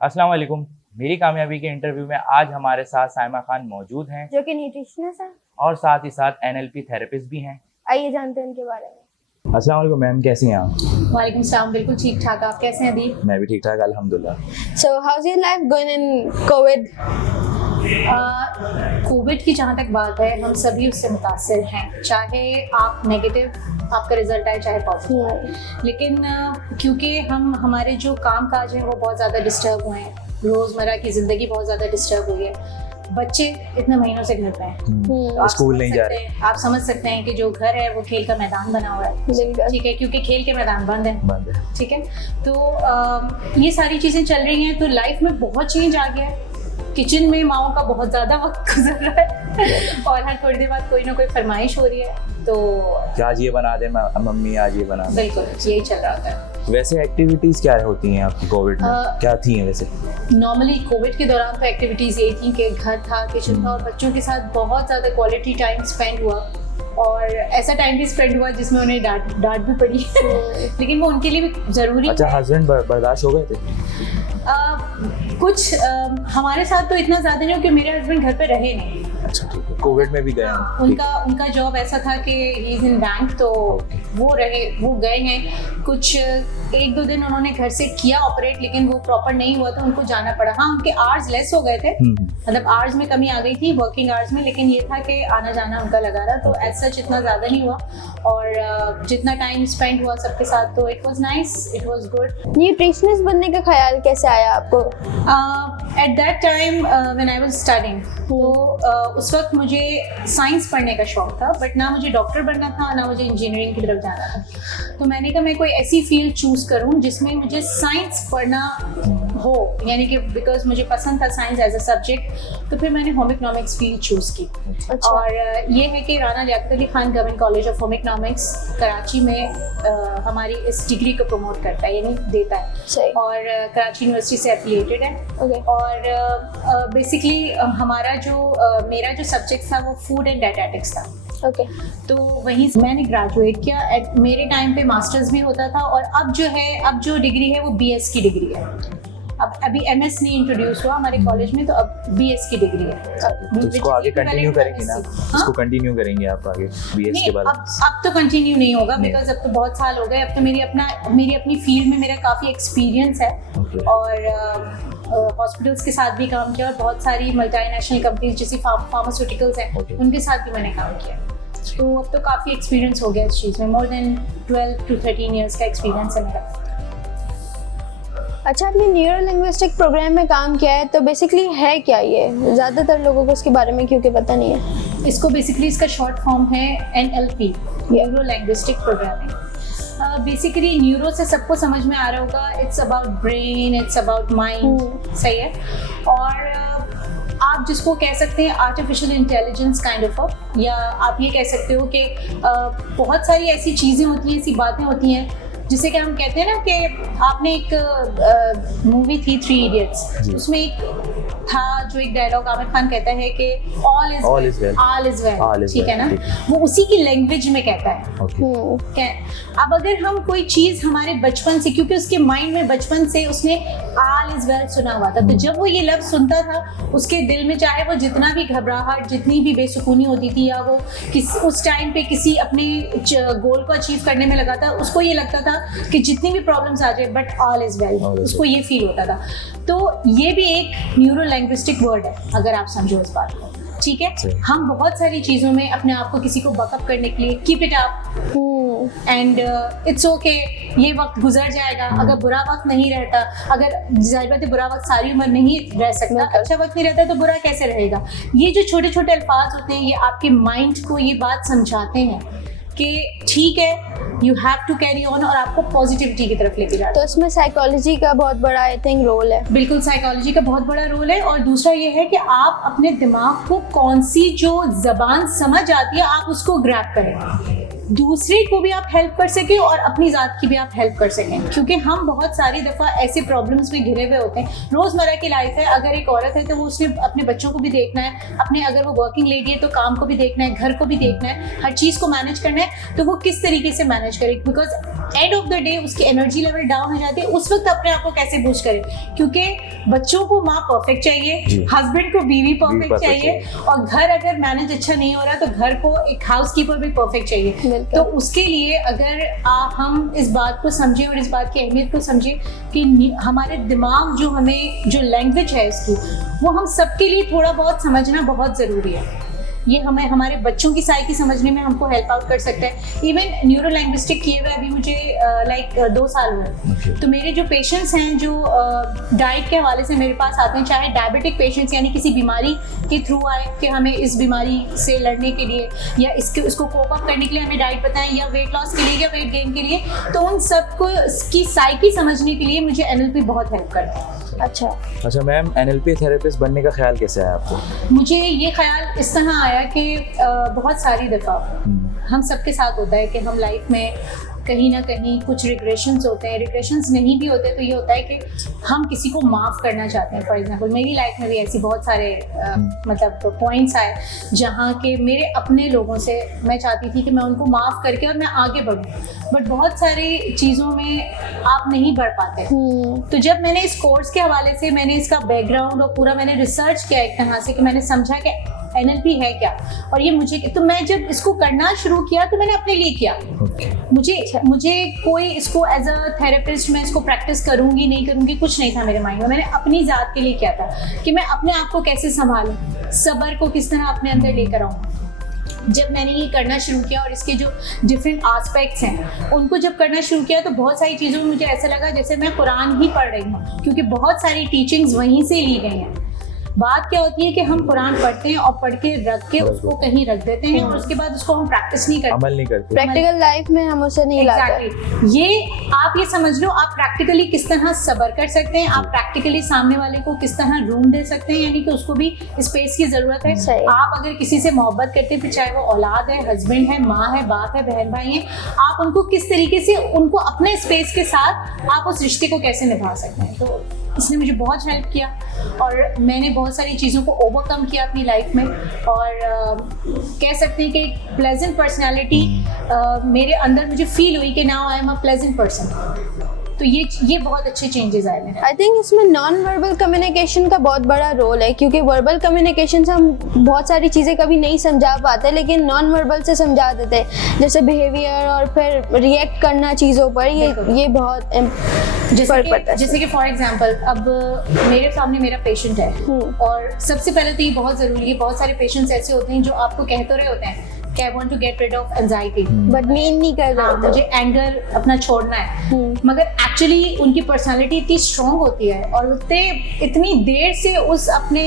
अस्सलाम वालेकुम। मेरी कामयाबी के इंटरव्यू में आज हमारे साथ साइमा खान मौजूद हैं जो कि न्यूट्रिशनिस्ट है। और साथ ही साथ NLP थेरेपिस्ट भी हैं। आइए जानते हैं उनके बारे में। अस्सलाम वालेकुम मैम, कैसी हैं आप? वालेकुम सलाम, बिल्कुल ठीक ठाक। आप कैसे हैं अदीब? मैं भी ठीक ठाक अल्हम्दुलिल्लाह। So how's your life going in COVID? Covid की जहाँ तक बात है, हम सभी उससे मुतासिर हैं, चाहे आप नेगेटिव आपका रिजल्ट आए चाहे पॉजिटिव आए। लेकिन क्योंकि हमारे जो काम काज हैं वो बहुत ज़्यादा डिस्टर्ब हुए हैं, रोज़मर्रा की ज़िंदगी बहुत ज़्यादा डिस्टर्ब हुई है। बच्चे इतने महीनों से घर पे हैं, तो स्कूल नहीं जा रहे। आप समझ सकते हैं कि जो घर है वो खेल का मैदान बना हुआ है, ठीक है, क्योंकि खेल के मैदान बंद है, ठीक है। तो ये सारी चीज़ें चल रही हैं, तो लाइफ में बहुत चेंज आ गया है। किचन में माओ का बहुत ज़्यादा वक्त गुजर रहा है और हर थोड़ी देर बाद कोई ना कोई फरमाइश हो रही है, तो क्या आज ये बना दे मम्मी, आज ये बना दे। बिल्कुल यही चल रहा होता है। वैसे एक्टिविटीज़ क्या होती हैं आपकी कोविड में, क्या थी हैं वैसे? नॉर्मली कोविड के दौरान तो एक्टिविटीज़ यही थी कि घर था, किचन था और बच्चों के साथ बहुत ज़्यादा क्वालिटी टाइम स्पेंड हुआ और ऐसा टाइम भी स्पेंड हुआ जिसमें उन्हें डांट भी पड़ी लेकिन वो उनके लिए भी ज़रूरी है। अच्छा, हस्बैंड बर्दाश्त हो गए थे? कुछ हमारे साथ तो इतना ज़्यादा नहीं, क्योंकि मेरे हस्बैंड घर पे रहे नहीं। अच्छा, ठीक है। कोविड में भी गए हैं? उनका जॉब ऐसा था कि ही इज इन बैंक, तो वो गए हैं। कुछ 1-2 दिन उन्होंने घर से किया ऑपरेट, लेकिन वो प्रॉपर नहीं हुआ तो उनको जाना पड़ा। हाँ, उनके आवर्स लेस हो गए थे, मतलब आवर्स में कमी आ गई थी वर्किंग आवर्स में, लेकिन ये था कि आना जाना उनका लगा रहा, तो एज सच इतना ज़्यादा नहीं हुआ और जितना टाइम स्पेंड हुआ सबके साथ तो it was nice, it was good. Nutritionist बनने का ख्याल कैसे आया आपको? At that time when I was studying, तो उस वक्त मुझे साइंस पढ़ने का शौक था, बट ना मुझे डॉक्टर बनना था ना मुझे इंजीनियरिंग की तरफ जाना था। तो मैंने कहा मैं कोई ऐसी फील्ड चूज़ करूं जिसमें मुझे साइंस पढ़ना हो, यानी कि बिकॉज मुझे पसंद था साइंस एज अ सब्जेक्ट, तो फिर मैंने होम इकोनॉमिक्स फील्ड चूज़ की। अच्छा। और ये है कि Rana Liaquat Ali Khan government college of home economics Karachi में हमारी इस डिग्री को प्रमोट करता है, यानी देता है। सही। और कराची यूनिवर्सिटी से एफिलिएटेड है। Okay. और बेसिकली हमारा मेरा जो सब्जेक्ट था वो फूड एंड डायटेटिक्स था। ओके। तो वहीं से मैंने ग्रेजुएट किया। मेरे टाइम पे मास्टर्स भी होता था और अब जो डिग्री है वो BS की डिग्री है। अब अभी MS नहीं इंट्रोड्यूस हुआ हमारे कॉलेज में, तो अब BS की डिग्री है। तो इसको आगे कंटिन्यू करेंगे ना? इसको कंटिन्यू करेंगे आप आगे BS के बाद? अब तो कंटिन्यू नहीं होगा, बिकॉज अब तो बहुत साल हो गए। अब तो मेरी अपनी फील्ड में मेरा काफ़ी एक्सपीरियंस है और हॉस्पिटल्स के साथ भी काम किया और बहुत सारी मल्टीनेशनल कंपनीज जैसी फार्मास्यूटिकल्स हैं उनके साथ भी मैंने काम किया। तो अब तो काफ़ी एक्सपीरियंस हो गया इस चीज़ में, मोर देन 12 to 13 ईयर्स का एक्सपीरियंस है मेरा। अच्छा, आपने न्यूरो लिंग्विस्टिक प्रोग्राम में काम किया है, तो बेसिकली है क्या ये? ज़्यादातर लोगों को इसके बारे में क्योंकि पता नहीं है। इसको बेसिकली इसका शॉर्ट फॉर्म है NLP, neuro linguistic programming. Basically neuro से सबको समझ में आ रहा होगा, it's about brain, it's about mind, सही है। और आप जिसको कह सकते हैं आर्टिफिशियल इंटेलिजेंस काइंड ऑफ, या आप ये कह सकते हो कि बहुत सारी ऐसी चीज़ें होती हैं, ऐसी बातें होती हैं जिसे कि हम कहते हैं ना कि आपने एक मूवी थी 3 इडियट्स, उसमें एक था जो एक डायलॉग आमिर खान कहता है कि ऑल इज वेल, ठीक है ना, वो उसी की लैंग्वेज में कहता है। अब अगर हम कोई चीज़ हमारे बचपन से, क्योंकि उसके माइंड में बचपन से उसने ऑल इज वेल सुना हुआ था, तो जब वो ये लफ्ज़ सुनता था उसके दिल में चाहे वो जितना भी घबराहट, जितनी भी बेसुकूनी होती थी, या वो उस टाइम पे किसी अपने गोल को अचीव करने में लगा था, उसको ये लगता था कि जितनी भी प्रॉब्लम्स आ जाए बट ऑल इज वेल, उसको ये फील होता था। तो ये भी एक न्यूरो लिंग्विस्टिक वर्ड है अगर आप समझो इस बात को, ठीक है। हम बहुत सारी चीज़ों में अपने आप को किसी को बकअप करने के लिए keep it up and it's okay, ये वक्त गुजर जाएगा। अगर बुरा वक्त नहीं रहता, अगर जाहिर बात है बुरा वक्त सारी उम्र नहीं रह सकता, अच्छा वक्त नहीं रहता तो बुरा कैसे रहेगा। ये जो छोटे छोटे अल्फाज होते हैं, ये आपके माइंड को ये बात समझाते हैं कि ठीक है, you have to carry on, और आपको पॉजिटिविटी की तरफ लेके जाते हैं। तो इसमें साइकोलॉजी का बहुत बड़ा आई थिंक रोल है। बिल्कुल, साइकोलॉजी का बहुत बड़ा रोल है। और दूसरा ये है कि आप अपने दिमाग को कौन सी जो जबान समझ आती है आप उसको ग्रैब करें, दूसरे को भी आप हेल्प कर सकें और अपनी ज़ात की भी आप हेल्प कर सकें। क्योंकि हम बहुत सारी दफ़ा ऐसे प्रॉब्लम्स में घिरे हुए होते हैं। रोज़मर्रा की लाइफ है, अगर एक औरत है तो वो उसने अपने बच्चों को भी देखना है, अपने अगर वो वर्किंग लेडी है तो काम को भी देखना है, घर को भी देखना है, हर चीज़ को मैनेज करना है, तो वो किस तरीके से मैनेज करे। Because end of the day उसकी एनर्जी लेवल डाउन हो जाती है, उस वक्त अपने आप को कैसे बूस्ट करें, क्योंकि बच्चों को माँ परफेक्ट चाहिए, हस्बैंड को बीवी परफेक्ट चाहिए, और घर अगर मैनेज अच्छा नहीं हो रहा तो घर को एक हाउसकीपर भी परफेक्ट चाहिए। तो उसके लिए अगर हम इस बात को समझें और इस बात की अहमियत को समझें कि हमारे दिमाग जो हमें जो लैंग्वेज है इसकी, वो हम सबके लिए थोड़ा बहुत समझना बहुत ज़रूरी है। ये हमें हमारे बच्चों की साइकी समझने में हमको हेल्प आउट कर सकता है। इवन न्यूरो लैंग्विस्टिक किए हुए अभी मुझे 2 साल हुए। तो मेरे जो पेशेंट्स हैं जो डाइट के हवाले से मेरे पास आते हैं, चाहे डायबिटिक पेशेंट्स यानी किसी बीमारी के थ्रू आए कि हमें इस बीमारी से लड़ने के लिए या इसको कोप अप करने के लिए हमें डाइट बताएं, या वेट लॉस के लिए या वेट गेन के लिए, तो उन सबको इसकी साइकी समझने के लिए मुझे NLP बहुत हेल्प करता है। अच्छा मैम, NLP थेरेपिस्ट बनने का ख्याल कैसे आया आपको? मुझे ये ख्याल इस तरह आया कि बहुत सारी दफ़ा हम सबके साथ होता है कि हम लाइफ में कहीं ना कहीं कुछ रिग्रेशंस होते हैं, रिग्रेशंस नहीं भी होते तो ये होता है कि हम किसी को माफ़ करना चाहते हैं। फॉर एग्जांपल मेरी लाइफ में भी ऐसी बहुत सारे मतलब पॉइंट्स आए जहाँ के मेरे अपने लोगों से मैं चाहती थी कि मैं उनको माफ़ करके और मैं आगे बढ़ूँ, बट बहुत सारी चीज़ों में आप नहीं बढ़ पाते। तो जब मैंने इस कोर्स के हवाले से मैंने इसका बैकग्राउंड और पूरा मैंने रिसर्च किया एक तरह से कि मैंने समझा कि NLP है क्या और ये मुझे, तो मैं जब इसको करना शुरू किया तो मैंने अपने लिए किया। मुझे कोई इसको एज अ थेरेपिस्ट मैं इसको प्रैक्टिस करूंगी नहीं करूंगी कुछ नहीं था मेरे माइंड में। मैंने अपनी ज़ात के लिए किया था कि मैं अपने आप को कैसे संभालूं, सब्र को किस तरह अपने अंदर लेकर आऊँ। जब मैंने ये करना शुरू किया और इसके जो डिफरेंट एस्पेक्ट्स हैं उनको जब करना शुरू किया तो बहुत सारी चीज़ों में मुझे ऐसा लगा जैसे मैं कुरान ही पढ़ रही हूँ, क्योंकि बहुत सारी टीचिंग्स वहीं से ली गई हैं। बात क्या होती है कि हम कुरान पढ़ते हैं और पढ़ के रख के उसको कहीं रख देते हैं और उसके बाद उसको हम प्रैक्टिस नहीं करते, अमल नहीं करते, प्रैक्टिकल लाइफ में हम उसे नहीं लाते। ये आप ये समझ लो, आप प्रैक्टिकली किस तरह सब्र कर सकते हैं, आप प्रैक्टिकली सामने वाले को किस तरह रूम दे सकते हैं, यानी कि उसको भी स्पेस की जरूरत है। आप अगर किसी से मोहब्बत करते हैं, फिर चाहे वो औलाद है, हस्बैंड है, माँ है, बाप है, बहन भाई है, आप उनको किस तरीके से उनको अपने स्पेस के साथ आप उस रिश्ते को कैसे निभा सकते हैं। तो इसने मुझे बहुत हेल्प किया और मैंने बहुत सारी चीज़ों को ओवरकम किया अपनी लाइफ में, और कह सकते हैं कि एक प्लेजेंट पर्सनैलिटी मेरे अंदर मुझे फील हुई कि now I am a pleasant person. तो ये बहुत अच्छे चेंजेस आए हैं। आई थिंक इसमें नॉन वर्बल कम्युनिकेशन का बहुत बड़ा रोल है, क्योंकि वर्बल कम्युनिकेशन से हम बहुत सारी चीज़ें कभी नहीं समझा पाते, लेकिन नॉन वर्बल से समझा देते हैं, जैसे बिहेवियर और फिर रिएक्ट करना चीज़ों पर। ये बहुत फर्क पड़ता है। जैसे कि फॉर एग्जांपल अब मेरे सामने मेरा पेशेंट है और सबसे पहले तो ये बहुत ज़रूरी है, बहुत सारे पेशेंट्स ऐसे होते हैं जो आपको कह तो रहे होते हैं कि I want to get rid of anxiety, but mean नहीं कर रहे होते, मुझे एंगर अपना छोड़ना है, मगर एक्चुअली उनकी पर्सनालिटी इतनी स्ट्रांग होती है और इतनी देर से उस अपने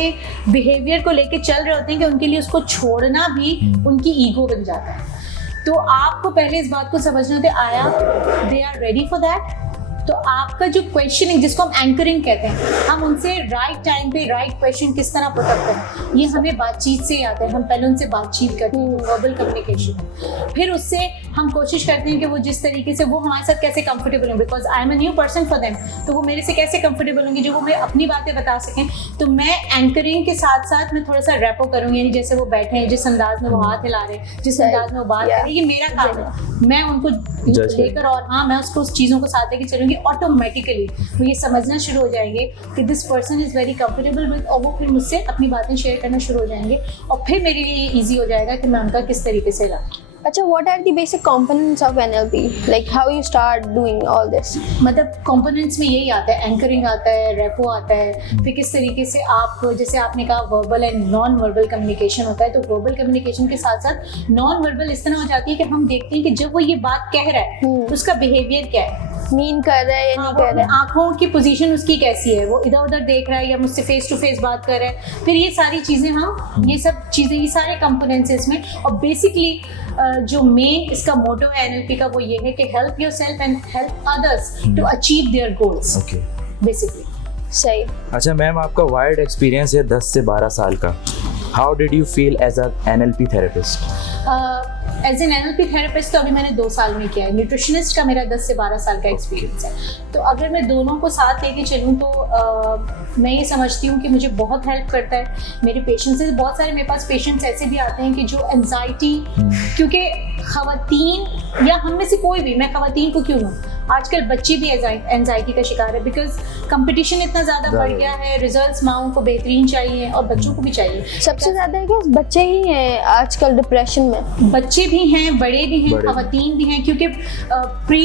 बिहेवियर को लेके चल रहे होते हैं कि उनके लिए उसको छोड़ना भी उनकी ईगो बन जाता है। तो आपको पहले इस बात को समझना होता है they are ready for that. तो आपका जो क्वेश्चनिंग, जिसको हम एंकरिंग कहते हैं, हम उनसे राइट टाइम पे राइट क्वेश्चन किस तरह पुट अप करें, ये हमें बातचीत से आता है। हम पहले उनसे बातचीत करते हैं, वर्बल कम्युनिकेशन, फिर उससे हम कोशिश करते हैं कि वो जिस तरीके से वो हमारे साथ कैसे कंफर्टेबल हों, because I am a new person for them, तो वो मेरे से कैसे कंफर्टेबल होंगे जो वो मैं अपनी बातें बता सकें। तो मैं एंकरिंग के साथ साथ मैं थोड़ा सा रैपो करूँगी, यानी जैसे वो बैठे हैं, जिस अंदाज में वो हाथ हिला रहे हैं, जिस अंदाज में वो बात कर रहे हैं, ये मेरा काम है। मैं उनको लेकर और मैं उसको उस चीज़ों को साथ लेके चलूँगी, ऑटोमेटिकली वो ये समझना शुरू हो जाएंगे कि this person is very comfortable with, और वो फिर मुझसे अपनी बातें शेयर करना शुरू हो जाएंगे और फिर मेरे लिए ये ईजी हो जाएगा कि मैं उनका किस तरीके से लाऊं। अच्छा, what are the basic components of NLP? Like how you start doing all this? मतलब कंपोनेंट्स में यही आता है, एंकरिंग आता है, रेपो आता है, फिर किस तरीके से आप, जैसे आपने कहा verbal and non verbal communication होता है, तो वर्बल कम्युनिकेशन के साथ साथ नॉन वर्बल इस तरह हो जाती है कि हम देखते हैं कि जब वो ये बात कह रहा है तो उसका बिहेवियर क्या है, मीन कर रहा है या नहीं कर रहा है, आंखों की पोजीशन उसकी कैसी है, वो इधर उधर देख रहा है या मुझसे फेस टू फेस बात कर रहा है। फिर ये सारी चीज़ें ये सब चीज़ें, ये सारे कंपोनेंट्स हैं इसमें। और बेसिकली जो मेन इसका मोटो है NLP का, वो ये है कि help yourself and help others to achieve their goals, basically. सही। अच्छा मैम, आपका वाइड एक्सपीरियंस है 10 से 12 साल का। How did you feel as a NLP therapist? As an NLP therapist तो अभी मैंने 2 साल में किया है, न्यूट्रिशनिस्ट का मेरा 10 से 12 साल का एक्सपीरियंस है। तो अगर मैं दोनों को साथ लेके चलूँ तो मैं ये समझती हूँ कि मुझे बहुत हेल्प करता है। मेरे पेशेंट्स से बहुत सारे मेरे पास पेशेंट्स ऐसे भी आते हैं कि जो एंजाइटी, क्योंकि खवातीन या हम में से कोई भी, मैं खवातीन को क्यों लूँ, आजकल बच्चे भी एंजाइटी का शिकार है, बिकॉज कंपटीशन इतना ज़्यादा बढ़ गया है, रिजल्ट्स माओं को बेहतरीन चाहिए और बच्चों को भी चाहिए। सबसे ज़्यादा है कि बच्चे ही हैं आजकल डिप्रेशन में, बच्चे भी हैं, बड़े भी हैं, खवातीन भी हैं, क्योंकि प्री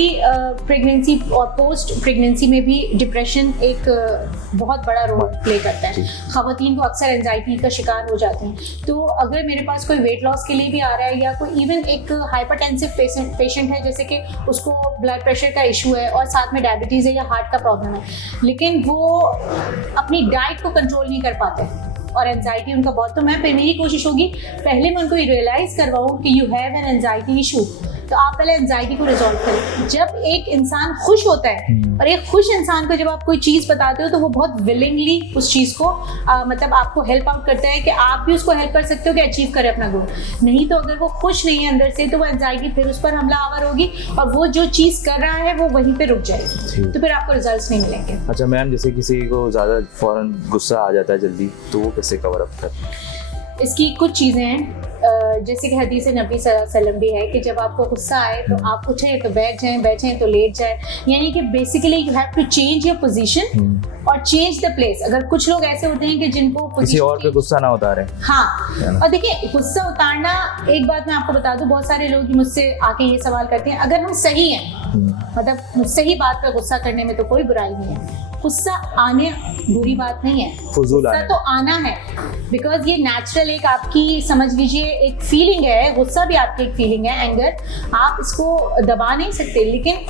प्रेगनेंसी और पोस्ट प्रेगनेंसी में भी डिप्रेशन एक बहुत बड़ा रोल प्ले करता है। खवातीन को अक्सर एंजाइटी का शिकार हो जाते हैं। तो अगर मेरे पास कोई वेट लॉस के लिए भी आ रहा है या कोई इवन एक हाइपरटेंसिव पेशेंट है, जैसे कि उसको ब्लड प्रेशर का इशू है और साथ में डायबिटीज है या हार्ट का प्रॉब्लम है, लेकिन वो अपनी डाइट को कंट्रोल नहीं कर पाते और एंजाइटी उनका बहुत, तो मैं मेरी कोशिश होगी पहले मैं उनको रियलाइज करवाऊँ कि you have an anxiety issue, तो आप पहले एंजाइटी को रिजॉल्व करें। जब एक इंसान खुश होता है और एक खुश इंसान को जब आप कोई चीज़ बताते हो तो वो बहुत विलिंगली उस चीज़ को मतलब आपको हेल्प आउट करता है कि आप भी उसको हेल्प कर सकते हो कि अचीव करे अपना गोल। नहीं तो अगर वो खुश नहीं है अंदर से तो वो एंजाइटी फिर उस पर हमला आवर होगी और वो जो चीज़ कर रहा है वो वहीं पे रुक जाएगी, तो फिर आपको रिजल्ट्स नहीं मिलेंगे। अच्छा मैम, जैसे किसी को ज़्यादा फौरन गुस्सा आ जाता है जल्दी, तो वो कैसे कवर अप करते हैं? इसकी कुछ चीज़ें हैं, जैसे कि हदीस नबी सल्लल्लाहु अलैहि वसल्लम भी है कि जब आपको गुस्सा आए तो आप उठें तो बैठ जाएं, बैठें तो लेट जाएं, यानी कि basically you have to change your position और चेंज द प्लेस। अगर कुछ लोग ऐसे होते हैं कि जिनको किसी और पे गुस्सा ना उतारे, हाँ, और देखिए गुस्सा उतारना, एक बात मैं आपको बता दूं, बहुत सारे लोग मुझसे आके ये सवाल करते हैं, अगर हम सही हैं, मतलब सही बात पर गुस्सा करने में तो कोई बुराई नहीं है, गुस्सा आने बुरी बात नहीं है, गुस्सा तो आना है, बिकॉज ये नेचुरल एक आपकी समझ लीजिए एक फीलिंग है, गुस्सा भी आपकी एक फीलिंग है, एंगर, आप इसको दबा नहीं सकते। लेकिन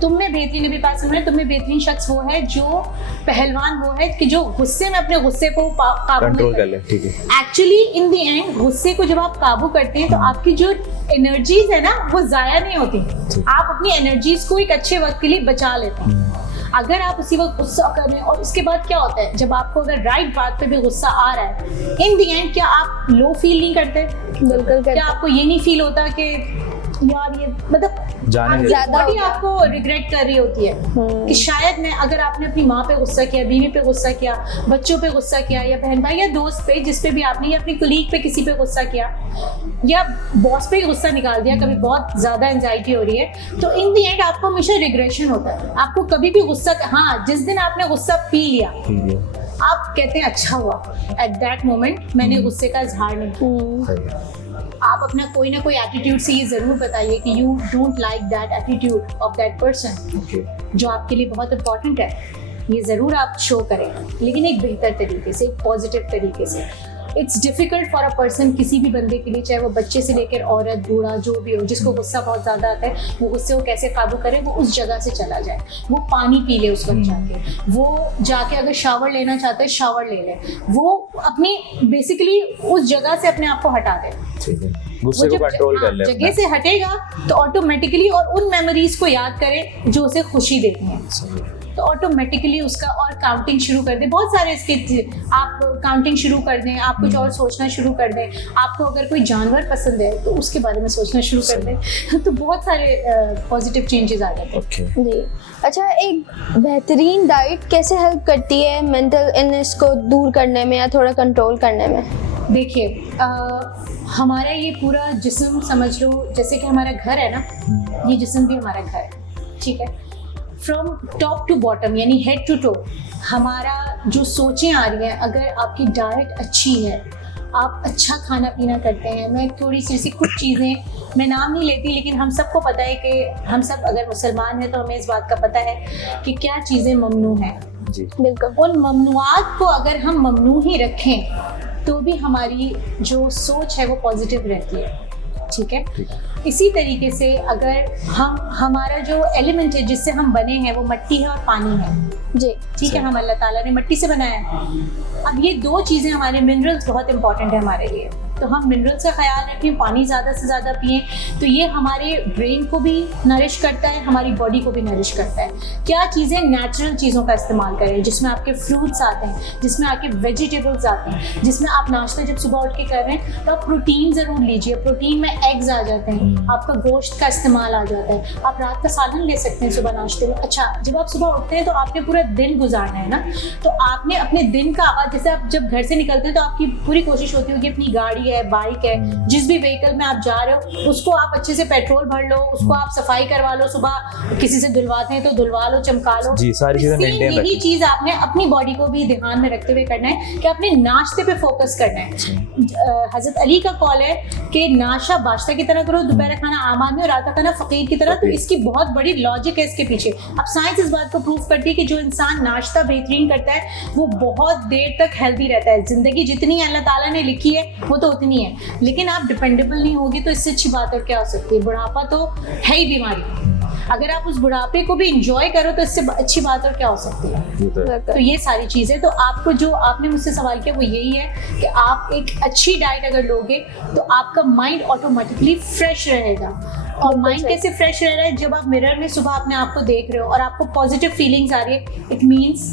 तुम में बेहतरीन, नबी पाक सल्लल्लाहु अलैहि वसल्लम, तुम में बेहतरीन शख्स वो है जो पहलवान वो है कि जो गुस्से में अपने गुस्से को काबू कर ले। ठीक है, एक्चुअली इन द एंड गुस्से को जब आप काबू करते हैं तो आपकी जो एनर्जीज है ना वो जाया नहीं होती, आप अपनी एनर्जीज को एक अच्छे वक्त के लिए बचा लेते हैं। अगर आप उसी वक्त गुस्सा कर रहे हैं और उसके बाद क्या होता है, जब आपको अगर राइट बात पे भी गुस्सा आ रहा है, इन द एंड क्या आप लो फील नहीं करते? बिल्कुल। क्या आपको ये नहीं फील होता कि यार ये मतलब बॉडी आपको रिग्रेट कर रही होती है कि शायद मैं, अगर आपने अपनी माँ पे गुस्सा किया, बीवी पे गुस्सा किया, बच्चों पे गुस्सा किया, या बहन भाई या दोस्त पे, जिस पे भी आपने, या अपनी कुलीग पे किसी पे गुस्सा किया, या बॉस पे गुस्सा निकाल दिया, कभी बहुत ज्यादा एंजाइटी हो रही है, तो इन द एंड आपको हमेशा रिग्रेशन होता है। आपको कभी भी गुस्सा, हाँ, जिस दिन आपने गुस्सा पी लिया आप कहते हैं अच्छा हुआ, एट दैट मोमेंट मैंने गुस्से का इजहार नहीं किया। आप अपना कोई ना कोई एटीट्यूड से ये जरूर बताइए कि you don't like that attitude of that person, जो आपके लिए बहुत इंपॉर्टेंट है, ये जरूर आप शो करें, लेकिन एक बेहतर तरीके से, एक पॉजिटिव तरीके से। It's difficult for a person, किसी भी बंदे के लिए, चाहे वो बच्चे से लेकर औरत, बूढ़ा, जो भी हो, जिसको गुस्सा बहुत ज़्यादा आता है, वो गुस्से को कैसे काबू करे, वो उस जगह से चला जाए, वो पानी पी ले उस वक्त जाके, वो जाके अगर शावर लेना चाहता है शावर ले ले, वो अपनी बेसिकली उस जगह से अपने आप को हटा दे, गुस्से को कंट्रोल कर ले, जगह से हटेगा तो ऑटोमेटिकली, और उन मेमोरीज को याद करे जो उसे खुशी देती हैं, तो ऑटोमेटिकली उसका, और काउंटिंग शुरू कर दे। बहुत सारे इसके, आप काउंटिंग शुरू कर दें, आप कुछ और सोचना शुरू कर दें, आपको अगर कोई जानवर पसंद है तो उसके बारे में सोचना शुरू कर दें, तो बहुत सारे पॉजिटिव चेंजेस आ जाते हैं। जी, अच्छा, एक बेहतरीन डाइट कैसे हेल्प करती है मेंटल इलनेस को दूर करने में या थोड़ा कंट्रोल करने में? देखिए, हमारा ये पूरा जिस्म समझ लो जैसे कि हमारा घर है ना, ये जिस्म भी हमारा घर है, ठीक है, फ्रॉम टॉप टू बॉटम, यानी हेड टू टो, हमारा जो सोचें आ रही हैं, अगर आपकी डाइट अच्छी है, आप अच्छा खाना पीना करते हैं, मैं थोड़ी सी कुछ चीज़ें, मैं नाम नहीं लेती, लेकिन हम सबको पता है कि हम सब अगर मुसलमान हैं तो हमें इस बात का पता है कि क्या चीज़ें ममनू हैं। जी बिल्कुल, उन ममनुआत को अगर हम ममनू ही रखें तो भी हमारी जो सोच है वो पॉजिटिव रहती है, ठीक है। इसी तरीके से अगर हमारा जो एलिमेंट है जिससे हम बने हैं वो मिट्टी है और पानी है, जी, ठीक है, हम अल्लाह ताला ने मिट्टी से बनाया है। अब ये दो चीज़ें, हमारे मिनरल्स बहुत इंपॉर्टेंट है हमारे लिए, तो तो हम मिनरल्स का ख्याल रखें, पानी ज़्यादा से ज़्यादा पिएं, तो ये हमारे ब्रेन को भी नरिश करता है, हमारी बॉडी को भी नरिश करता है। क्या चीज़ें, नेचुरल चीज़ों का इस्तेमाल करें, जिसमें आपके फ्रूट्स आते हैं, जिसमें आपके वेजिटेबल्स आते हैं, जिसमें आप नाश्ता जब सुबह उठ के कर रहे हैं तो आप प्रोटीन ज़रूर लीजिए। प्रोटीन में एग्स आ जाते हैं, आपका गोश्त का इस्तेमाल आ जाता है, आप रात का सालन ले सकते हैं सुबह नाश्ते में। अच्छा, जब आप सुबह उठते हैं तो आपने पूरा दिन गुजारना है ना, तो आपने अपने दिन का आगाज, जैसे आप जब घर से निकलते हैं तो आपकी पूरी कोशिश होती है कि अपनी गाड़ी है, बाइक है, जिस भी व्हीकल में आप जा रहे हो उसको आप अच्छे से पेट्रोल भर लो, उसको आप सफाई करवा लो, सुबह किसी से धुलवाते हैं तो धुलवा लो, चमका लो जी, सारी चीजें मेंटेन रखनी। यही चीज आपने अपनी बॉडी को भी ध्यान में रखते हुए करना है कि अपने नाश्ते पे फोकस करना है। हजरत अली का कॉल है कि नाशा बादशाह की तरह करो, दोपहर खाना आम आदमी और रात का खाना फकीर की तरह। तो इसकी बहुत बड़ी लॉजिक है इसके पीछे। अब साइंस इस बात को प्रूव करती है कि जो इंसान नाश्ता बेहतरीन करता है वो बहुत देर तक हेल्दी रहता है। जिंदगी जितनी अल्लाह ताला ने लिखी है वो तो उतनी है, लेकिन आप डिपेंडेबल नहीं होगी तो इससे अच्छी बात और क्या हो सकती है। बुढ़ापा तो है ही बीमारी, अगर आप उस बुढ़ापे को भी इंजॉय करो तो इससे अच्छी बात और क्या हो सकती है। तो ये सारी चीजें, तो आपको जो आपने मुझसे सवाल किया वो यही है कि आप एक अच्छी डाइट अगर लोगे तो आपका माइंड ऑटोमेटिकली फ्रेश रहेगा। और माइंड कैसे फ्रेश रह रहा है? जब आप मिरर में सुबह अपने आप को देख रहे हो और आपको पॉजिटिव फीलिंग्स आ रही है, it means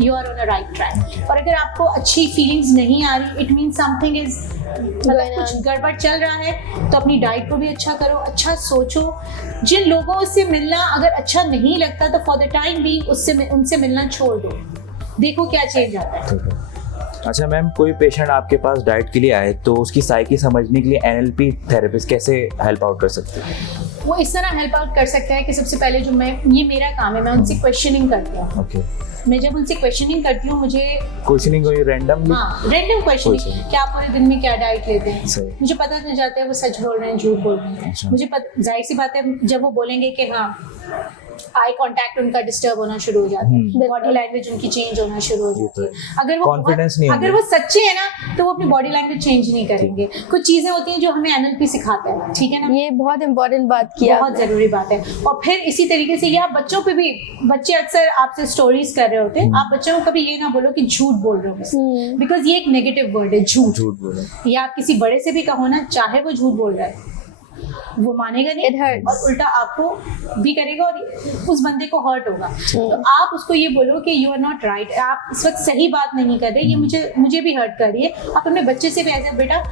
you are on a right track. और अगर आपको अच्छी फीलिंग्स नहीं आ रही, इट मीन्स समथिंग इज, मतलब कुछ गड़बड़ चल रहा है। तो अपनी डाइट को भी अच्छा करो, अच्छा सोचो। जिन लोगों से मिलना अगर अच्छा नहीं लगता तो फॉर द टाइम भी उनसे मिलना छोड़ दो, देखो क्या चेंज आता है। अच्छा मैम, कोई पेशेंट आपके पास डाइट के लिए आए तो उसकी साइकी समझने के लिए एनएलपी थेरेपिस्ट कैसे हेल्प आउट कर सकते हैं? वो इस तरह हेल्प आउट कर सकता है कि सबसे पहले जो ये मेरा काम है, मैं उनसे क्वेश्चनिंग करती हूँ। ओके। मैं जब उनसे क्वेश्चनिंग करती हूँ, मुझे क्वेश्चनिंग कोई रैंडम? हाँ, रैंडम क्वेश्चनिंग कि आप पूरे दिन में क्या डाइट लेते हैं। सही। मुझे पता चल जाता है वो सच बोल रहे हैं, झूठ बोल रहे हैं। अच्छा। मुझे जाहिर सी बात है जब वो बोलेंगे कि हाँ, आई कांटेक्ट उनका डिस्टर्ब होना शुरू हो जाता है, बॉडी लैंग्वेज उनकी चेंज होना शुरू हो जाती है। अगर वो सच्चे हैं ना तो वो अपनी बॉडी लैंग्वेज चेंज नहीं करेंगे। कुछ चीजें होती हैं जो हमें एनएलपी सिखाता है, ठीक है ना। ये बहुत इंपॉर्टेंट बात की, बहुत जरूरी बात है। और फिर इसी तरीके से ये आप बच्चों पे भी, बच्चे अक्सर आपसे स्टोरीज कर रहे होते हैं, आप बच्चों को कभी ये ना बोलो कि झूठ बोल रहे हो, बिकॉज ये एक नेगेटिव वर्ड है, झूठ बोलो। या आप किसी बड़े से भी कहो ना, चाहे वो झूठ बोल रहा है, वो मानेगा नहीं और उल्टा आपको भी करेगा और उस बंदे को हर्ट होगा। तो आप उसको ये बोलो कि यू आर नॉट राइट, आप इस वक्त सही बात नहीं कर रहे, ये मुझे भी हर्ट कर रही है। आप अपने बच्चे से भी ऐसे, बेटा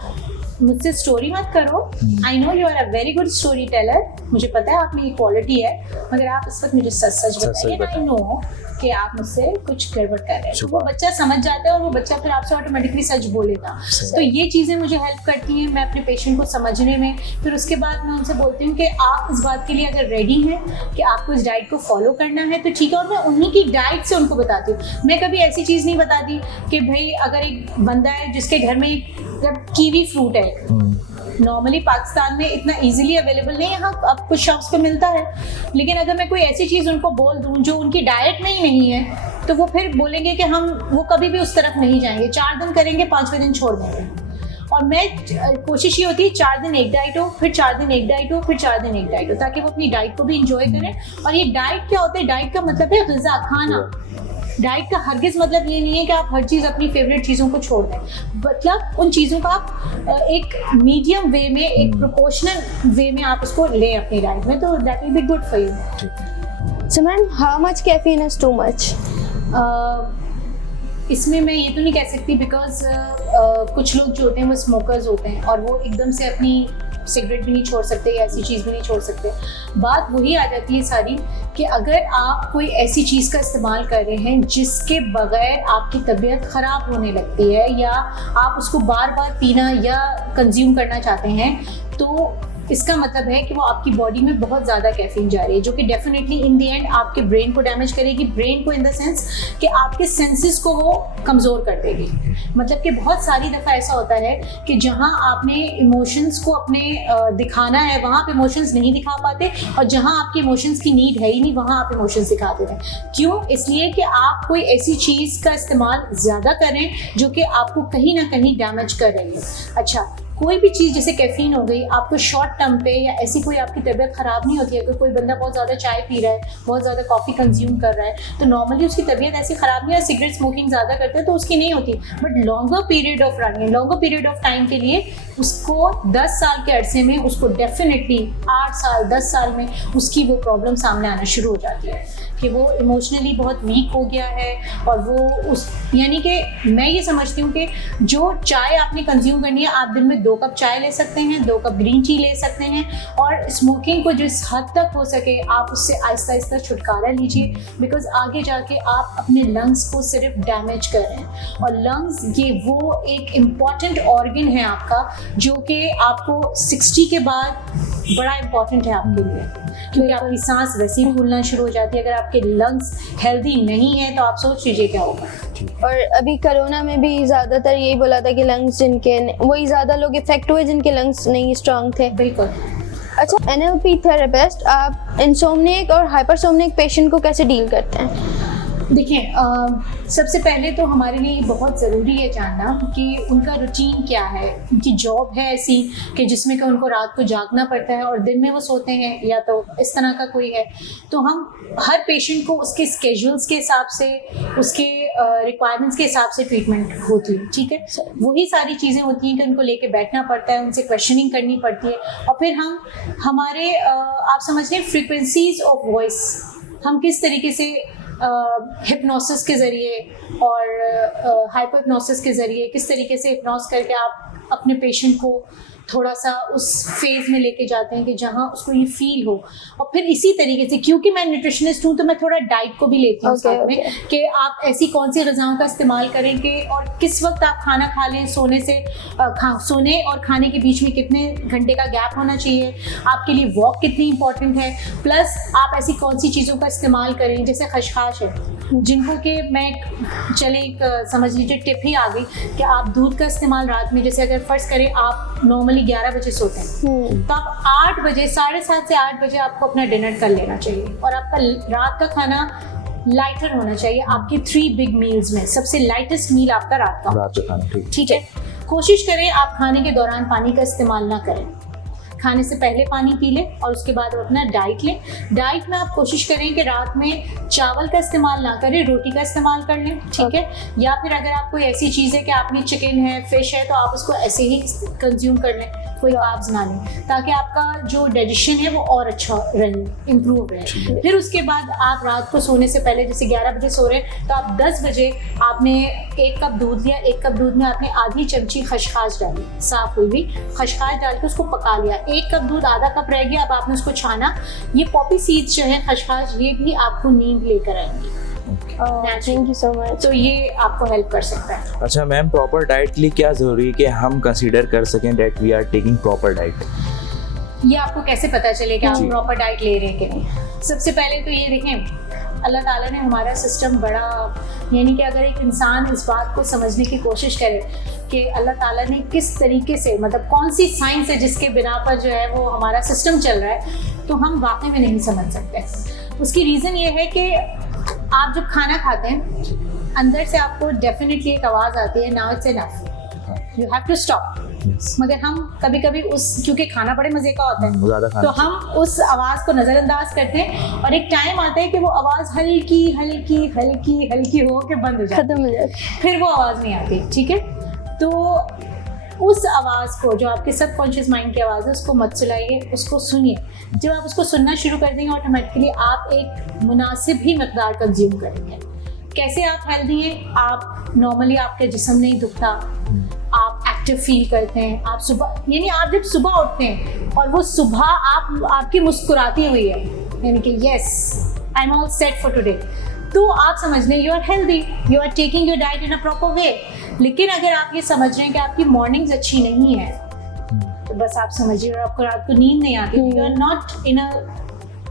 मुझसे स्टोरी मत करो, I know you are a very good storyteller, मुझे पता है आप में ये क्वालिटी है, मगर आप इस वक्त मुझे सच बताइए, आई नो कि आप मुझसे कुछ गड़बड़ कर रहे हैं। वो बच्चा समझ जाता है और वो बच्चा फिर आपसे ऑटोमेटिकली सच बोलेगा। तो ये चीज़ें मुझे हेल्प करती हैं मैं अपने पेशेंट को समझने में। फिर उसके बाद मैं उनसे बोलती हूँ कि आप इस बात के लिए अगर रेडी हैं कि आपको इस डाइट को फॉलो करना है तो ठीक है, और मैं उन्हीं की डाइट से उनको बताती हूँ। मैं कभी ऐसी चीज़ नहीं बताती कि भाई अगर एक बंदा है जिसके घर में कीवी फ्रूट है, नॉर्मली पाकिस्तान में इतना इजीली अवेलेबल नहीं है, हाँ अब कुछ शॉप्स पे मिलता है, लेकिन अगर मैं कोई ऐसी चीज़ उनको बोल दूं जो उनकी डाइट में ही नहीं है तो वो फिर बोलेंगे कि वो कभी भी उस तरफ नहीं जाएंगे। 4 दिन करेंगे, 5वें दिन छोड़ देंगे। और मैं कोशिश ये होती है 4 दिन एक डाइट हो, फिर 4 दिन एक डाइट हो, फिर 4 दिन एक डाइट हो, ताकि वो अपनी डाइट को भी इंजॉय करें। और ये डाइट क्या होता है? डाइट का मतलब है ग़िज़ा, खाना। डाइट का हरगिज़ मतलब ये नहीं है कि आप हर चीज़ अपनी फेवरेट चीज़ों को छोड़ दें, मतलब उन चीज़ों का आप एक मीडियम वे में, एक प्रोपोर्शनल वे में आप उसको लें अपनी डाइट में, तो that will be good for you. So ma'am, how much caffeine is too much? इसमें मैं ये तो नहीं कह सकती, बिकॉज कुछ लोग जो होते हैं वो स्मोकर्स होते हैं और वो एकदम से अपनी सिगरेट भी नहीं छोड़ सकते या ऐसी चीज़ भी नहीं छोड़ सकते। बात वही आ जाती है सारी कि अगर आप कोई ऐसी चीज़ का इस्तेमाल कर रहे हैं जिसके बगैर आपकी तबीयत ख़राब होने लगती है, या आप उसको बार बार पीना या कंज्यूम करना चाहते हैं, तो इसका मतलब है कि वो आपकी बॉडी में बहुत ज़्यादा कैफीन जा रही है, जो कि डेफिनेटली इन दी एंड आपके ब्रेन को डैमेज करेगी। ब्रेन को इन द सेंस कि आपके सेंसेस को वो कमज़ोर कर देगी। मतलब कि बहुत सारी दफ़ा ऐसा होता है कि जहाँ आपने इमोशंस को अपने दिखाना है वहाँ आप इमोशंस नहीं दिखा पाते, और जहाँ आपकी इमोशंस की नीड है ही नहीं वहाँ आप इमोशंस दिखाते हैं। क्यों? इसलिए कि आप कोई ऐसी चीज़ का इस्तेमाल ज़्यादा करें जो कि आपको कहीं ना कहीं डैमेज कर रही है। अच्छा, कोई भी चीज़ जैसे कैफीन हो गई, आपको शॉर्ट टर्म पे या ऐसी कोई आपकी तबीयत ख़राब नहीं होती है। कोई बंदा बहुत ज़्यादा चाय पी रहा है, बहुत ज़्यादा कॉफ़ी कंज्यूम कर रहा है, तो नॉर्मली उसकी तबीयत ऐसी ख़राब नहीं है। सिगरेट स्मोकिंग ज़्यादा करते हैं तो उसकी नहीं होती, but longer period of running, longer period of time के लिए उसको 10 साल के अरसे में उसको डेफिनेटली 8 साल 10 साल में उसकी वो प्रॉब्लम सामने आना शुरू हो जाती है कि वो इमोशनली बहुत वीक हो गया है। और वो उस यानी कि मैं ये समझती हूँ कि जो चाय आपने कंज्यूम करनी है, आप दिन में 2 कप चाय ले सकते हैं, 2 कप ग्रीन टी ले सकते हैं, और स्मोकिंग को जिस हद तक हो सके आप उससे आहिस्ता आहिस्ता छुटकारा लीजिए, बिकॉज आगे जाके आप अपने लंग्स को सिर्फ डैमेज कर रहे हैं। और लंग्स ये वो एक इम्पॉर्टेंट ऑर्गन है आपका जो कि आपको 60 के बाद बड़ा इम्पॉर्टेंट है आपके लिए, क्योंकि आपकी सांस वैसे ही फूलना शुरू हो जाती है। अगर आपके लंग्स हेल्दी नहीं है तो आप सोच लीजिए क्या होगा। और अभी कोरोना में भी ज़्यादातर यही बोला था कि लंग्स जिनके, वही ज़्यादा लोग इफेक्ट हुए जिनके लंग्स नहीं स्ट्रांग थे। बिल्कुल। अच्छा, एनएलपी थेरेपिस्ट आप इंसोम्निक और हाइपरसोम्निक पेशेंट को कैसे डील करते हैं? देखिए, सबसे पहले तो हमारे लिए बहुत ज़रूरी है जानना कि उनका रूटीन क्या है। उनकी जॉब है ऐसी कि जिसमें कि उनको रात को जागना पड़ता है और दिन में वो सोते हैं, या तो इस तरह का कोई है। तो हम हर पेशेंट को उसके स्केड्यूल्स के हिसाब से, उसके रिक्वायरमेंट्स के हिसाब से ट्रीटमेंट होती है, ठीक है। वही सारी चीज़ें होती हैं कि उनको लेके बैठना पड़ता है, उनसे क्वेश्चनिंग करनी पड़ती है, और फिर हम हमारे आप समझ लें फ्रीक्वेंसीज ऑफ वॉइस, हम किस तरीके से हिप्नोसिस के ज़रिए और हाइपर हिप्नोसिस के ज़रिए किस तरीके से हिप्नोस करके आप अपने पेशेंट को थोड़ा सा उस फेज़ में लेके जाते हैं कि जहाँ उसको ये फील हो। और फिर इसी तरीके से, क्योंकि मैं न्यूट्रिशनिस्ट हूँ तो मैं थोड़ा डाइट को भी लेती हूँ साथ में कि आप ऐसी कौन सी ग़िज़ाओं का इस्तेमाल करेंगे और किस वक्त आप खाना खा लें। सोने और खाने के बीच में कितने घंटे का गैप होना चाहिए, आपके लिए वॉक कितनी इंपॉर्टेंट है, प्लस आप ऐसी कौन सी चीज़ों का इस्तेमाल करें। जैसे खशखाश है, जिनको कि मैं चले एक समझ लीजिए टिप ही आ गई कि आप दूध का इस्तेमाल रात में, जैसे अगर फ़र्ज़ करें आप नॉर्मली 11 बजे सोते हैं तो आप 8 बजे 7:30 से 8 बजे आपको अपना डिनर कर लेना चाहिए, और आपका रात का खाना लाइटर होना चाहिए। आपकी 3 बिग मील्स में सबसे लाइटेस्ट मील आपका रात का खाना, ठीक है। कोशिश करें आप खाने के दौरान पानी का इस्तेमाल ना करें, खाने से पहले पानी पी लें और उसके बाद अपना डाइट लें। डाइट में आप कोशिश करें कि रात में चावल का इस्तेमाल ना करें, रोटी का इस्तेमाल कर लें, ठीक है। या फिर अगर आप कोई ऐसी चीज़ है कि आपने चिकन है, फिश है, तो आप उसको ऐसे ही कंज्यूम कर लें, कोई कार्ब्स ना लें, ताकि आपका जो डाइजेशन है वो और अच्छा रहे, इम्प्रूव रहे। फिर उसके बाद आप रात को सोने से पहले, जैसे 11 बजे सो रहे हैं तो आप 10 बजे आपने 1 कप दूध लिया, 1 कप दूध में आपने आधी चमची खशखाश डाली, साफ हुई हुई खशखाश डाल के उसको पका लिया। 1 कप दूध आधा कप रह गया, अब आपने उसको छाना। ये पॉपी सीड्स जो है खशखाश, ये भी आपको नींद लेकर आएंगी। Thank you so much. तो ये आपको हेल्प कर सकता है। अच्छा मैम, प्रॉपर डाइट के लिए क्या ज़रूरी है कि हम कंसीडर कर सकें that we are taking proper diet? ये आपको कैसे पता चले कि आप प्रॉपर डाइट ले रहे हैं कि नहीं? सबसे पहले तो ये देखें, अल्लाह ताला ने हमारा सिस्टम बड़ा, यानी कि अगर एक इंसान इस बात को समझने की कोशिश करे कि अल्लाह ताला ने किस तरीके से, मतलब कौन सी साइंस है जिसके बिना पर जो है वो हमारा सिस्टम चल रहा है, तो हम वाकई में नहीं समझ सकते। उसकी रीज़न ये है कि आप जब खाना खाते हैं अंदर से आपको डेफिनेटली एक आवाज़ आती है, now it's enough, you have to stop. मगर हम कभी कभी क्योंकि खाना बड़े मजे का होता है तो हम उस आवाज़ को नज़रअंदाज करते हैं, और एक टाइम आता है कि वो आवाज़ हल्की हल्की हल्की हल्की हो के बंद हो जाती है, फिर वो आवाज़ नहीं आती, ठीक है। तो उस आवाज़ को, जो आपके सबकॉन्शियस माइंड की आवाज़ है, उसको मत सुनाइए, उसको सुनिए। जब आप उसको सुनना शुरू कर देंगे ऑटोमेटिकली आप एक मुनासिब ही मकदार कंज्यूम करेंगे। कैसे आप हेल्दी हैं? आप नॉर्मली, आपका जिस्म नहीं दुखता, आप एक्टिव फील करते हैं, आप सुबह, यानी आप जब सुबह उठते हैं और वो सुबह आपकी मुस्कुराती हुई है, यानी कि yes I am all set for today, तो आप समझ लें you are healthy, you are taking your diet in a proper way. लेकिन अगर आप ये समझ रहे हैं कि आपकी मॉर्निंग्स अच्छी नहीं है, तो बस आप समझिए और आपको रात को नींद नहीं आती, you are not in a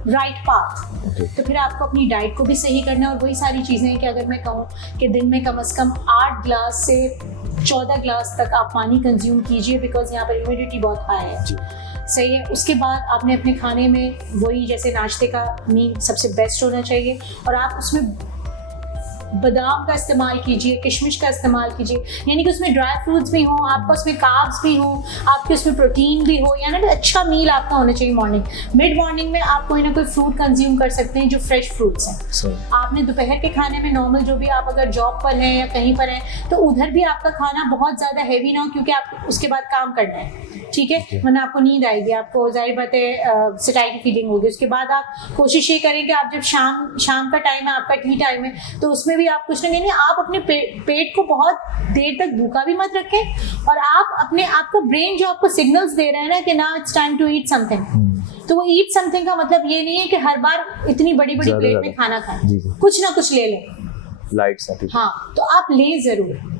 right path. तो फिर आपको अपनी डाइट को भी सही करना है। और वही सारी चीज़ें हैं कि अगर मैं कहूँ कि दिन में कम से कम 8 ग्लास से 14 ग्लास तक आप पानी कंज्यूम कीजिए, बिकॉज यहाँ पर ह्यूमिडिटी बहुत हाई है, सही है। उसके बाद आपने अपने खाने में वही, जैसे नाश्ते का मील सबसे बेस्ट होना चाहिए, और आप उसमें बादाम का इस्तेमाल कीजिए, किशमिश का इस्तेमाल कीजिए, यानी कि उसमें ड्राई फ्रूट्स भी हों, आपका उसमें कार्ब्स भी हों, आपके उसमें प्रोटीन भी हो, यानी कि अच्छा मील आपका होना चाहिए मॉर्निंग। मिड मॉर्निंग में आप कोई ना कोई फ्रूट कंज्यूम कर सकते हैं जो फ्रेश फ्रूट्स हैं। आपने दोपहर के खाने में नॉर्मल जो भी आप अगर जॉब पर हैं या कहीं पर हैं तो उधर भी आपका खाना बहुत ज़्यादा हैवी ना हो, क्योंकि आप उसके बाद काम करना है, ठीक है, वरना आपको नींद आएगी, आपको जाहिर बात है सटाइटी फीलिंग होगी। उसके बाद आप कोशिश ये करें कि आप जब शाम का टाइम है, आपका टी टाइम है, तो उसमें भी आप कुछ ना कहें, आप अपने पेट को बहुत देर तक भूखा भी मत रखें, और आप अपने आपको ब्रेन जो आपको सिग्नल्स दे रहे हैं ना कि ना it's time to eat something, तो वो ईट समथिंग का मतलब ये नहीं है कि हर बार इतनी बड़ी बड़ी प्लेट में खाना खाएं, कुछ ना कुछ ले लें लाइट सा। हाँ, तो आप लें जरूर।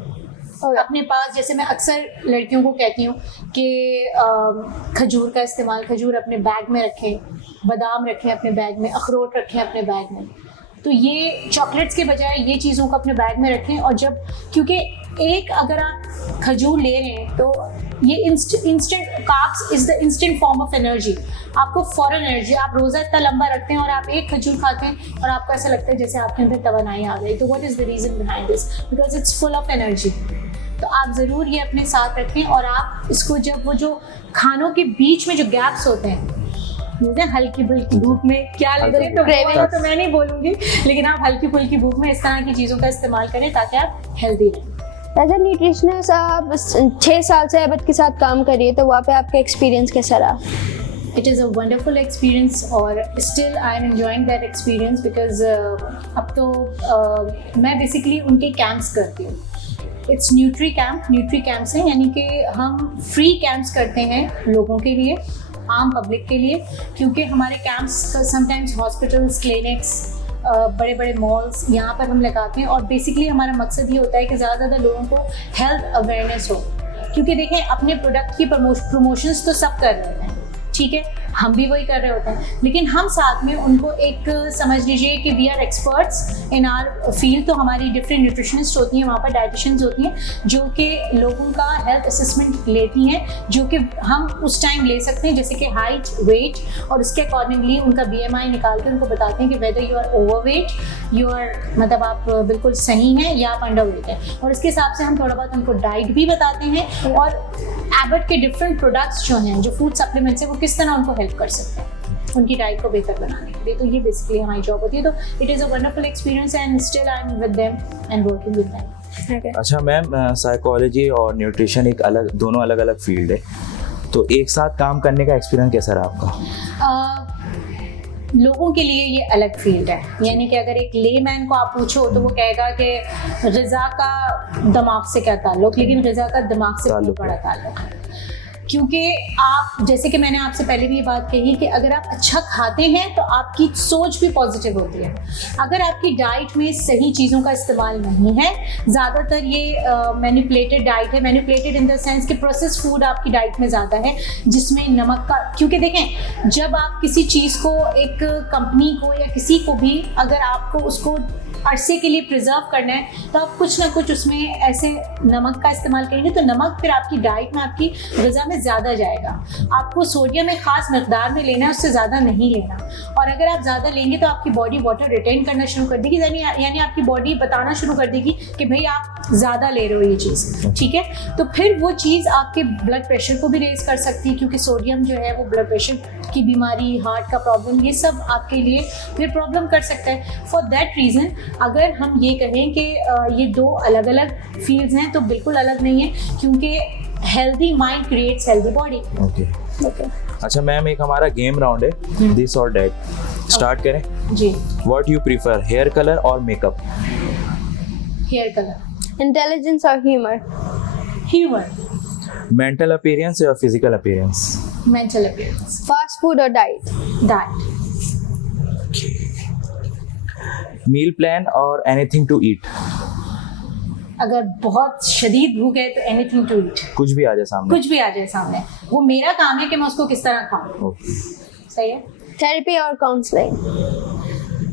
और अपने पास, जैसे मैं अक्सर लड़कियों को कहती हूँ कि खजूर का इस्तेमाल, खजूर अपने बैग में रखें, बादाम रखें अपने बैग में, अखरोट रखें अपने बैग में। तो ये चॉकलेट्स के बजाय ये चीज़ों को अपने बैग में रखें। और जब, क्योंकि एक अगर आप खजूर ले रहे हैं तो ये instant carbs is the instant form of energy, आपको फॉरन एनर्जी। आप रोज़ा इतना लंबा रखते हैं और आप एक खजूर खाते हैं और आपको ऐसा लगता है जैसे आपके अंदर तवानाई आ गई। तो what is the reason behind this? Because it's full of energy. तो आप ज़रूर ये अपने साथ रखें, और आप इसको जब वो जो खानों के बीच में जो गैप्स होते हैं, मुझे हल्की फुल्की भूख में क्या लग रही है तो मैं नहीं बोलूँगी, लेकिन आप हल्की फुल्की भूख में इस तरह की चीज़ों का इस्तेमाल करें ताकि आप हेल्दी रहें। एज ए न्यूट्रिशनिस्ट आप 6 साल से अबद के साथ काम करिए, तो वहाँ पे आपका एक्सपीरियंस कैसा रहा? It is a wonderful experience, और still I am enjoying that experience because अब तो मैं basically उनके कैंप्स करती हूँ। इट्स न्यूट्री कैंप्स हैं, यानी कि हम फ्री कैंप्स करते हैं लोगों के लिए, आम पब्लिक के लिए, क्योंकि हमारे कैंप्स समटाइम्स हॉस्पिटल्स, क्लिनिक्स, बड़े बड़े मॉल्स, यहाँ पर हम लगाते हैं। और बेसिकली हमारा मकसद ये होता है कि ज़्यादा लोगों को हेल्थ अवेयरनेस हो, क्योंकि देखें अपने प्रोडक्ट की प्रमोशंस तो सब कर रहे हैं, ठीक है, हम भी वही कर रहे होते हैं, लेकिन हम साथ में उनको एक समझ लीजिए कि we are experts in our field. तो हमारी डिफरेंट न्यूट्रिशनिस्ट होती हैं, वहाँ पर डाइटिशियंस होती हैं जो कि लोगों का हेल्थ असेसमेंट लेती हैं, जो कि हम उस टाइम ले सकते हैं, जैसे कि हाइट, वेट, और उसके अकॉर्डिंगली उनका BMI निकाल के उनको बताते हैं कि whether you are overweight, you are मतलब आप बिल्कुल सही हैं या आप अंडरवेट हैं, और इसके हिसाब से हम थोड़ा बहुत उनको डाइट भी बताते हैं, और एबट के डिफरेंट प्रोडक्ट्स जो हैं, जो फूड सप्लीमेंट्स हैं, वो किस तरह उनको हेल्प कर सकते हैं उनकी डाइट को बेहतर बनाने के लिए। तो ये बेसिकली हमारी जॉब होती है। तो it is a wonderful experience and still I am with them and working with them. अच्छा मैम, साइकोलॉजी और न्यूट्रिशन दोनों अलग अलग फील्ड है, तो एक साथ काम करने का एक्सपीरियंस कैसा रहा आपका? लोगों के लिए ये अलग फील्ड है, यानी कि अगर एक लेमैन को आप पूछो तो वो कहेगा कि ग़िज़ा का दिमाग से क्या ताल्लुक़, लेकिन ग़िज़ा का दिमाग से बहुत बड़ा ताल्लुक़ है, क्योंकि आप, जैसे कि मैंने आपसे पहले भी ये बात कही कि अगर आप अच्छा खाते हैं तो आपकी सोच भी पॉजिटिव होती है। अगर आपकी डाइट में सही चीज़ों का इस्तेमाल नहीं है, ज़्यादातर ये मैनिपुलेटेड डाइट है, मैनिपुलेटेड इन द सेंस कि प्रोसेस फूड आपकी डाइट में ज़्यादा है, जिसमें नमक का, क्योंकि देखें जब आप किसी चीज़ को, एक कंपनी को या किसी को भी, अगर आपको उसको अरसे के लिए प्रिजर्व करना है तो आप कुछ ना कुछ उसमें ऐसे नमक का इस्तेमाल करेंगे, तो नमक फिर आपकी डाइट में, आपकी ग़िज़ा में ज़्यादा जाएगा। आपको सोडियम एक ख़ास मकदार में लेना है, उससे ज़्यादा नहीं लेना, और अगर आप ज़्यादा लेंगे तो आपकी बॉडी वाटर रिटेन करना शुरू कर देगी, यानी आपकी बॉडी बताना शुरू कर देगी कि भाई आप ज़्यादा ले रहे हो ये चीज़, ठीक है। तो फिर वो चीज़ आपके ब्लड प्रेशर को भी रेज कर सकती है, क्योंकि सोडियम जो है वो ब्लड प्रेशर की बीमारी, हार्ट का प्रॉब्लम, ये सब आपके लिए फिर प्रॉब्लम कर सकता है। फॉर दैट रीज़न अगर हम ये कहें कि ये दो अलग अलग फील्ड्स हैं तो बिल्कुल अलग नहीं है, क्योंकि healthy mind creates healthy body. Okay. अच्छा मैम, एक हमारा गेम राउंड है, दिस और दैट, स्टार्ट करें जी। What you prefer, hair colour और मेकअप? Hair colour. इंटेलिजेंस और ह्यूमर? ह्यूमर। मेंटल अपीयरेंस या physical appearance? Mental appearance. Fast food और डाइट? डाइट। मील प्लान और एनीथिंग टू ईट? अगर बहुत शदीद भूख है तो एनीथिंग टू ईट, कुछ भी आ जाए सामने? कुछ भी आ जाए सामने, वो मेरा काम है कि मैं उसको किस तरह खाऊं। सही है। थेरेपी और counselling?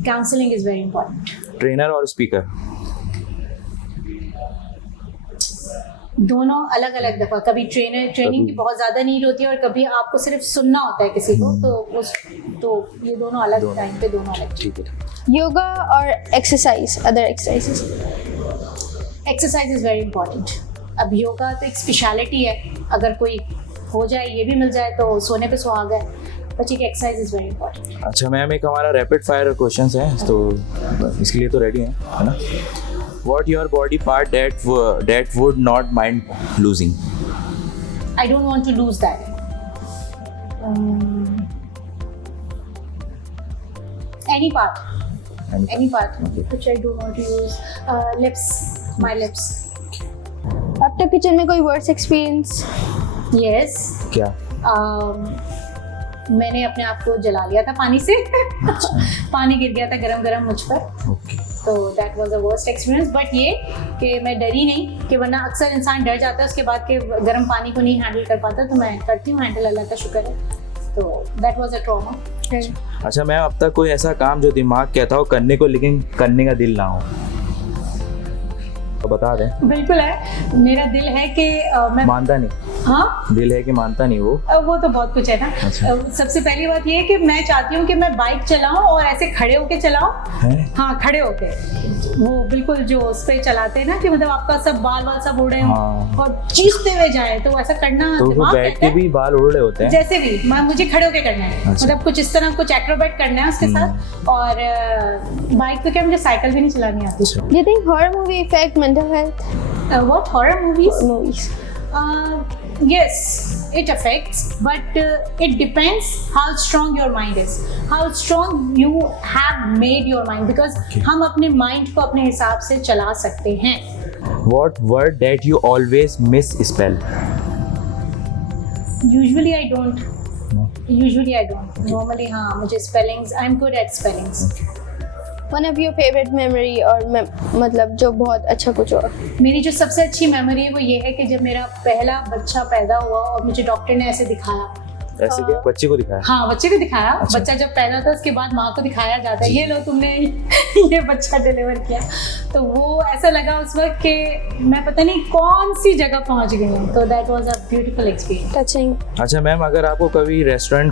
Counselling is very important. Trainer और स्पीकर? दोनों अलग अलग दफ़ा, कभी ट्रेनिंग की बहुत ज़्यादा नीड होती है और कभी आपको सिर्फ सुनना होता है किसी को, तो ये दोनों अलग टाइम पे दोनों अलग। ठीक है। योगा और exercise, other exercises? Exercise is very important. अब योगा तो एक स्पेशलिटी है, अगर कोई हो जाए, ये भी मिल जाए तो सोने पे सुहागा है, बट एक एक्सरसाइज इज़ वेरी इंपॉर्टेंट। अच्छा मैम, एक हमारा रैपिड फायर क्वेश्चंस हैं, तो इसके लिए तो रेडी हैं, है ना? What your body part that would not mind losing? I don't want to lose that. Any part. Any part. Okay. Which I don't want to use. Lips. My lips. अब तक किचन में कोई worst experience? Yes. क्या? मैंने अपने आप को जला लिया था पानी से। पानी गिर गया था गरम गरम मुझ पर। Okay. तो that was the worst experience. But ये कि मैं डरी नहीं, कि वरना अक्सर इंसान डर जाता है उसके बाद के गर्म पानी को नहीं हैंडल कर पाता, तो मैं करती हूँ हैंडल, अल्लाह का शुक्र है। तो दैट वाज अ ट्रॉमा। अच्छा मैम, अब तक कोई ऐसा काम जो दिमाग कहता हो करने को लेकिन करने का दिल ना हो, तो बता दें। बिल्कुल है, मेरा दिल है कि मैं मानता नहीं? हाँ, दिल है कि मानता नहीं वो? वो तो बहुत कुछ है ना। अच्छा। सबसे पहली बात ये है कि मैं चाहती हूँ कि मैं बाइक चलाऊं और ऐसे खड़े होके चलाऊं। हाँ, खड़े होके, वो बिल्कुल जो उस पे चलाते हैं ना, कि मतलब आपका सब बाल सब उड़े हों हाँ। और चीखते हुए जाए, तो ऐसा करना तो दिमाग बैठ कहता के है। भी बाल उड़ रहे होते हैं? जैसे भी मुझे खड़े होके करना है। अच्छा। मतलब कुछ इस तरह कुछ एक्रोबैट करना है उसके साथ। और बाइक तो क्या, मुझे साइकिल भी नहीं चलानी आती। Do you think horror movie affect mental health? What horror movies? Movies. Yes, it affects, but it depends how strong your mind is, how strong you have made your mind, because हम अपने mind को अपने हिसाब से चला सकते हैं। What word that you always misspell? Usually I don't. No. Usually I don't. Normally हाँ, मुझे spellings, I'm good at spellings. One of your favorite memory और मतलब जो बहुत अच्छा कुछ और? मेरी जो सबसे अच्छी मेमोरी है वो ये है कि जब मेरा पहला बच्चा पैदा हुआ और मुझे डॉक्टर ने ऐसे दिखाया। ऐसे क्या? बच्चे को दिखाया? हाँ, बच्चे को दिखाया। अच्छा। बच्चा जब पैदा होता है उसके बाद माँ को दिखाया जाता है, ये लो तुमने ये बच्चा डिलीवर किया। तो वो ऐसा लगा उस वक्त कि मैं पता नहीं कौन सी जगह पहुँच गई हूँ। तो that was a beautiful experience. Touching. अच्छा मैम, अगर आपको कभी रेस्टोरेंट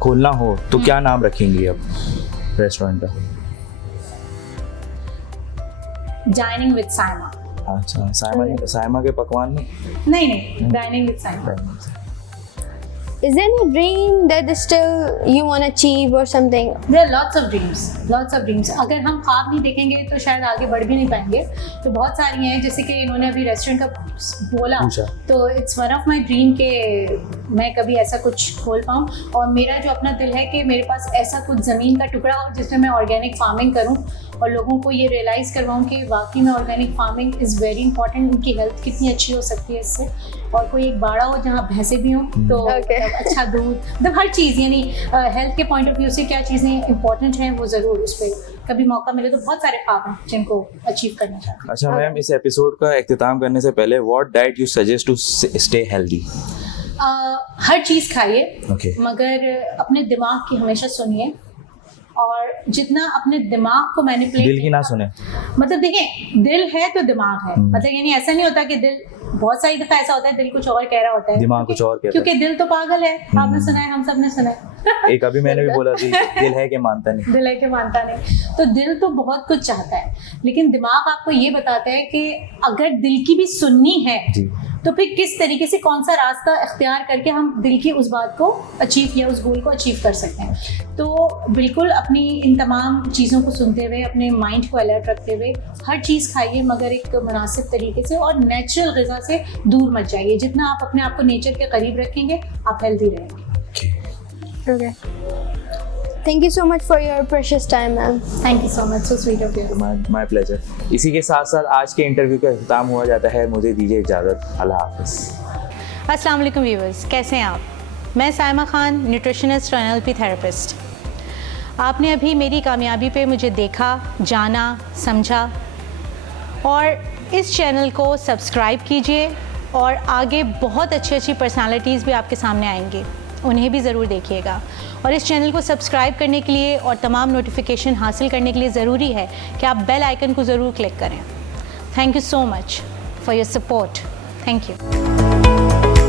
खोलना हो तो क्या नाम रखेंगी अब रेस्टोरेंट का? Dining with Saima. अच्छा, साइमा के पकवान में? नहीं, dining with Saima. Is there any dream that is still you want to achieve or something? There are lots of dreams. अगर हम ख्वाब नहीं देखेंगे तो शायद आगे बढ़ भी नहीं पाएंगे। तो बहुत सारी हैं, जैसे कि इन्होंने अभी रेस्टोरेंट का बोला, तो it's one of my dream कि मैं कभी ऐसा कुछ खोल पाऊँ। और मेरा जो अपना दिल है कि मेरे पास ऐसा कुछ ज़मीन का टुकड़ा हो जिसमें मैं ऑर्गेनिक फार्मिंग करूँ और लोगों को ये रियलाइज़ करवाऊँ कि वाकई में organic farming is very important, उनकी हेल्थ कितनी अच्छी हो सकती है इससे। और कोई एक बाड़ा हो जहाँ भैंसे भी हों, तो अच्छा दूध, मतलब हर चीज़, यानी हेल्थ के पॉइंट ऑफ व्यू से क्या चीज़ें इंपॉर्टेंट हैं वो ज़रूर उस पर कभी मौका मिले तो बहुत सारे ख्वाब हैं जिनको अचीव करना चाहते हैं। अच्छा मैम, इस एपिसोड का इख्तिताम करने से पहले what diet you suggest to stay healthy? हर चीज़ खाइए, Okay. मगर अपने दिमाग की हमेशा सुनिए, और जितना अपने दिमाग को मैनिपुलेट, दिल की ना सुने। मतलब देखिए, दिल है तो दिमाग है, मतलब यानी ऐसा नहीं होता कि दिल, बहुत सारी दफा ऐसा होता है दिल कुछ और कह रहा होता है, दिमाग कुछ और कहता है। क्योंकि दिल तो पागल है। आपने सुना है, हम सब ने सुना है। एक अभी मैंने भी बोला, दिल है कि मानता नहीं। दिल है कि मानता नहीं। तो दिल तो बहुत कुछ चाहता है, लेकिन दिमाग आपको ये बताता है कि अगर दिल की भी सुननी है जी, तो फिर किस तरीके से कौन सा रास्ता इख्तियार करके हम दिल की उस बात को अचीव या उस गोल को अचीव कर सकते हैं। तो बिल्कुल अपनी इन तमाम चीज़ों को सुनते हुए, अपने माइंड को अलर्ट रखते हुए हर चीज़ खाइए, मगर एक मुनासिब तरीके से, और नेचुरल ग़िज़ा से दूर मत जाइए। जितना आप अपने आप को नेचर के करीब रखेंगे, आप हेल्दी रहेंगे। Okay. Thank you so much for your precious time, ma'am. Thank you so much, so sweet of you. My pleasure. इसी के साथ साथ आज के इंटरव्यू का इख्तिताम हुआ जाता है। मुझे दीजिए इजाज़त, अल्लाह हाफ़िज़। अस्सलाम वालेकुम व्यूअर्स, कैसे हैं आप? मैं साइमा खान, न्यूट्रिशनिस्ट और NLP थेरेपिस्ट। आपने अभी मेरी कामयाबी पे मुझे देखा, जाना, समझा, और इस चैनल को सब्सक्राइब कीजिए, और आगे बहुत अच्छी अच्छी पर्सनालिटीज़ भी आपके सामने आएंगी, उन्हें भी ज़रूर देखिएगा। और इस चैनल को सब्सक्राइब करने के लिए और तमाम नोटिफिकेशन हासिल करने के लिए ज़रूरी है कि आप बेल आइकन को ज़रूर क्लिक करें। Thank you so much for your support. Thank you.